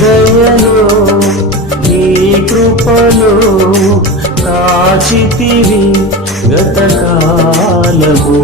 దయలో నీ కృపలో కాచితివి గతకాలము.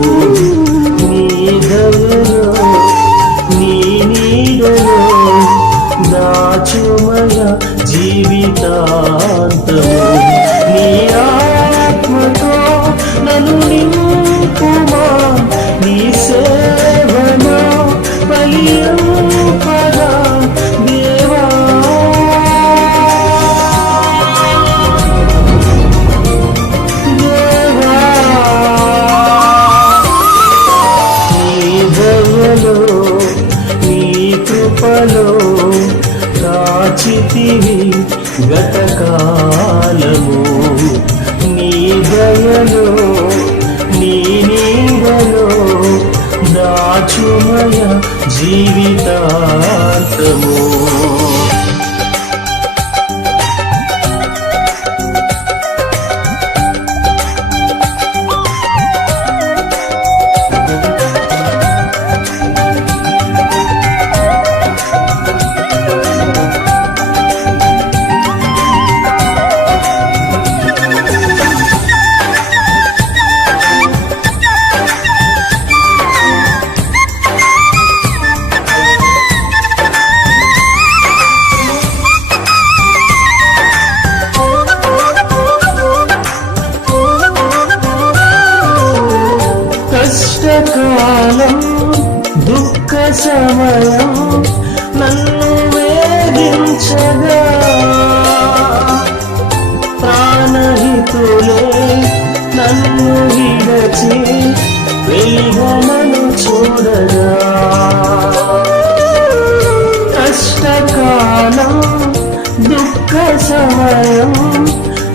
సమయం నన్ను వేధించగా. ప్రాణహితులే నన్ను విడచి వెళ్ళమను చూడగా. కష్టకాలం దుఃఖ సమయం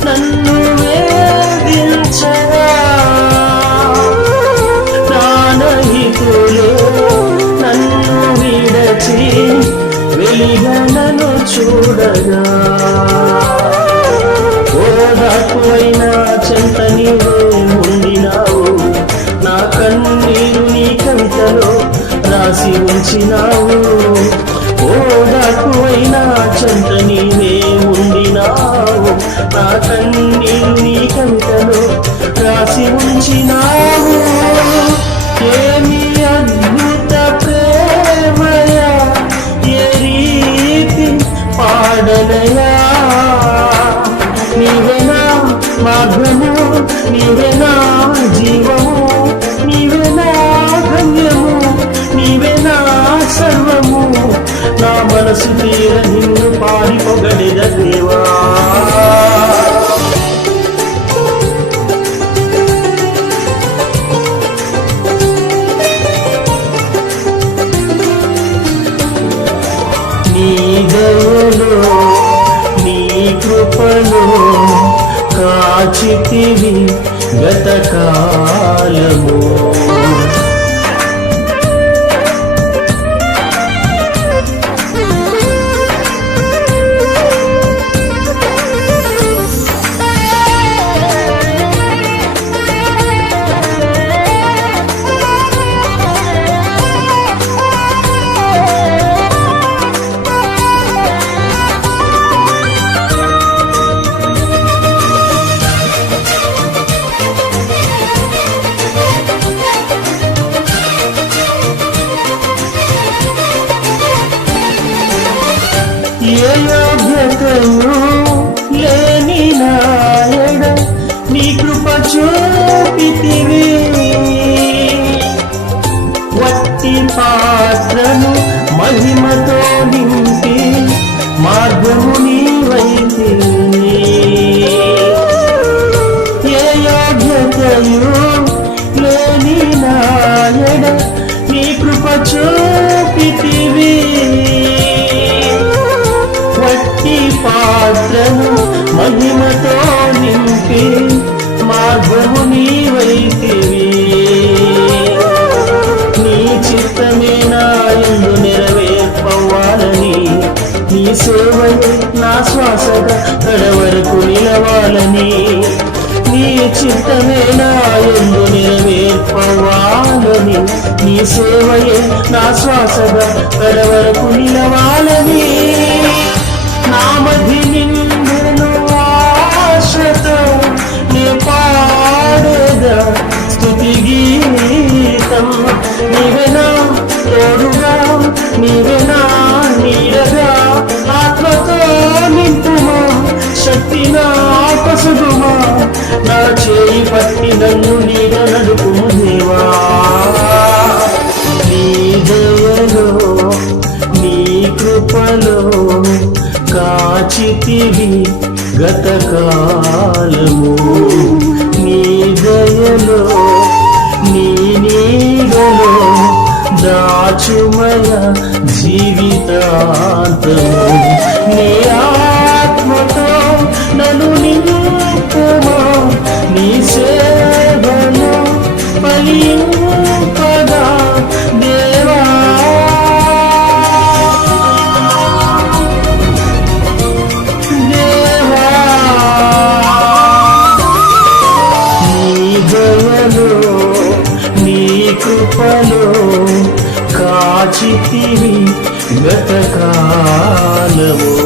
నన్ను నా కన్నీరు నీ కవితలో రాసి ఉంచినావు. ఏమి అద్భుత ప్రేమయా ఏ రీతి పాడనయా నీవేనా మార్గము నీవేనా జీవము నీవేనా గమ్యము నీవేనా సర్వము. నా మనసు తీర నిన్ను పాడి పొగడిద దేవా. దయలో నీ కృపలో కాచితివి గతకాలము. పాత్రను మహిమతో నింపి మార్గము నీవైతివి నీ చిత్తమే నా నెరవేర్పవ్వాలని నీ సేవయే నా శ్వాసగా కడవరకు నిలవాలని నీ చిత్తమే నా నెరవేర్పవ్వాలని నీ సేవయే నా శ్వాసగా కడవరకు నిలవాలని. காமதினின் కాలము నీ దయలో నీ నీడలో దాచుమయ జీవితాంతము. నీ não